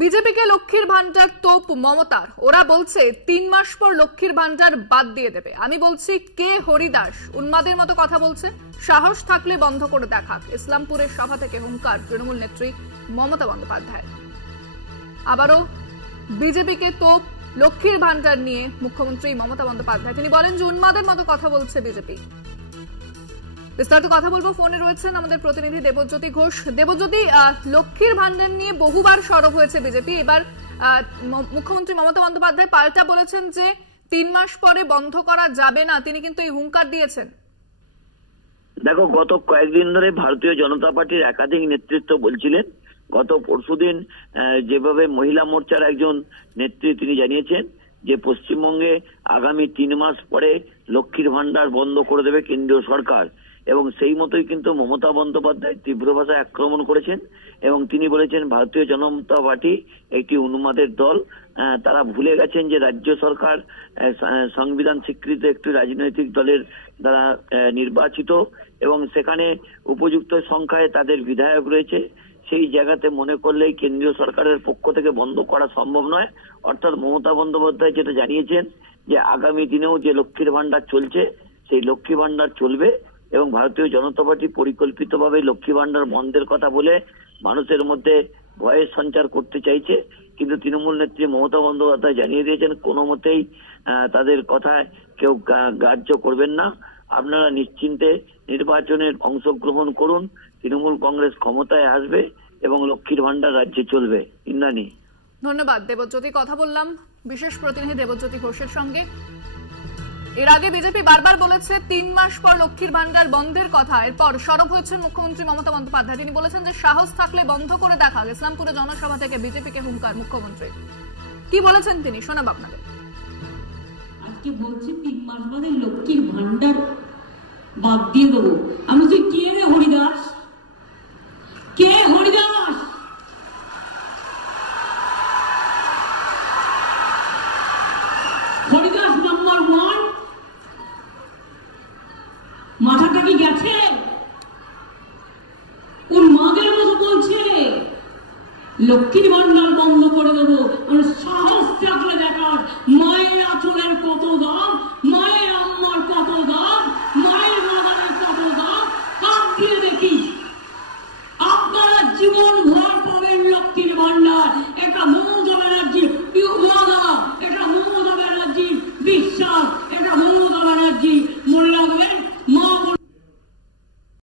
বিজেপিকে লক্ষ্মীর ভান্ডার তোপ মমতার। ওরা বলছে 3 মাস পর লক্ষ্মীর ভান্ডার বাদ দিয়ে দেবে। আমি বলছি কে হরিদাস উন্মাদের মতো কথা বলছে? সাহস থাকলে বন্ধ করে দেখাক। ইসলামপুরের সভা থেকে হুঙ্কার তৃণমূল নেত্রী মমতা বন্দ্যোপাধ্যায়। আবারও বিজেপিকে তোপ লক্ষ্মীর ভান্ডার নিয়ে মুখ্যমন্ত্রী মমতা বন্দ্যোপাধ্যায়। তিনি বলেন যে উন্মাদের মতো কথা বলছে বিজেপি। বিস্তারিত কথা বলবো, ফোনে রয়েছেন আমাদের প্রতিনিধি দেবজ্যোতি ঘোষ। দেবজ্যোতি, লক্ষ্মীর ভান্ডার নিয়ে বহুবার সরব হয়েছে বিজেপি। এবার মুখ্যমন্ত্রী মমতা বন্দ্যোপাধ্যায় পাল্টা বলেছেন যে 3 মাস পরে বন্ধ করা যাবে না। তিনি কিন্তু এই হুঙ্কার দিয়েছেন। দেখো, গত কয়েকদিন ধরে ভারতীয় জনতা পার্টির একাধিক নেতৃত্ব বলছিলেন, গত পরশুদিন যেভাবে মহিলা মোর্চার একজন নেত্রী তিনি জানিয়েছেন যে পশ্চিমবঙ্গে আগামী 3 মাস পরে লক্ষ্মীর ভান্ডার বন্ধ করে দেবে কেন্দ্রীয় সরকার, এবং সেই মতোই কিন্তু মমতা বন্দ্যোপাধ্যায় তীব্র ভাষায় আক্রমণ করেছেন এবং তিনি বলেছেন ভারতীয় জনতা পার্টি একটি উন্মাদের দল। তারা ভুলে গেছেন যে রাজ্য সরকার সংবিধান স্বীকৃত একটি রাজনৈতিক দলের দ্বারা নির্বাচিত এবং সেখানে উপযুক্ত সংখ্যায় তাদের বিধায়ক রয়েছে। সেই জায়গাতে মনে করলেই কেন্দ্রীয় সরকারের পক্ষ থেকে বন্ধ করা সম্ভব নয়। অর্থাৎ মমতা বন্দ্যোপাধ্যায় যেটা জানিয়েছেন যে আগামী দিনেও যে লক্ষ্মীর ভান্ডার চলছে সেই লক্ষ্মী ভান্ডার চলবে এবং ভারতীয় জনতা পার্টি পরিকল্পিতভাবে লক্ষ্মী ভান্ডার বন্ধের কথা বলে মানুষের মধ্যে ভয়ের সঞ্চার করতে চাইছে। কিন্তু তৃণমূল নেত্রী মমতা বন্দ্যোপাধ্যায় জানিয়ে দিয়েছেন কোনো মতেই তাদের কথায় কেউ গ্রাহ্য করবেন না। আপনারা নিশ্চিন্তে নির্বাচনের অংশগ্রহণ করুন, তৃণমূল কংগ্রেস ক্ষমতায় আসবে এবং লক্ষ্মীর ভান্ডার রাজ্যে চলবে। ইন্দ্রাণী, ধন্যবাদ। দেবজ্যোতি, কথা বললাম বিশেষ প্রতিনিধি দেবজ্যোতি ঘোষের সঙ্গে। এর আগে বিজেপি বারবার বলেছে 3 মাস পর লক্ষ্মীর ভান্ডার বন্ধের কথা। এরপর সরব হয়েছেন মুখ্যমন্ত্রী মমতা বন্দ্যোপাধ্যায়। তিনি বলেছেন যে সাহস থাকলে বন্ধ করে দেখা। ইসলামপুরে জনসভা থেকে বিজেপিকে হুঙ্কার মুখ্যমন্ত্রী। কি বলেছেন তিনি, শোনাব আপনাদের। আজকে বলছি 3 মাস বাদে লক্ষ্মীর ভান্ডার বাদ দিয়ে দেবো। আমি তুই কে রে হরিদাস? কে হরিদাস? হরিদাস নাম্বার 1। মাথাটা কি গেছে? উন্মাদের মতো বলছে লক্ষ্মীর ভান্ডার বন্ধ করে দেবো। আমরা